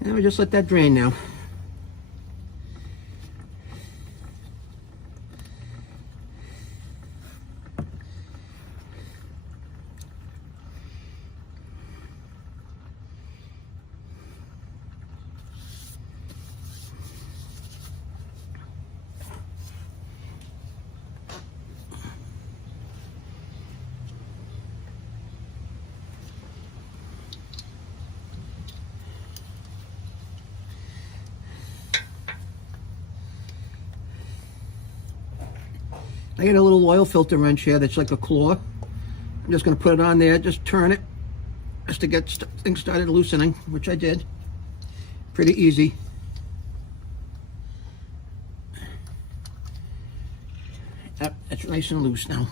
And we just let that drain now. I got a little oil filter wrench here that's like a claw. I'm just going to put it on there, just turn it, just to get things started loosening, which I did. Pretty easy. Yep, that's nice and loose now.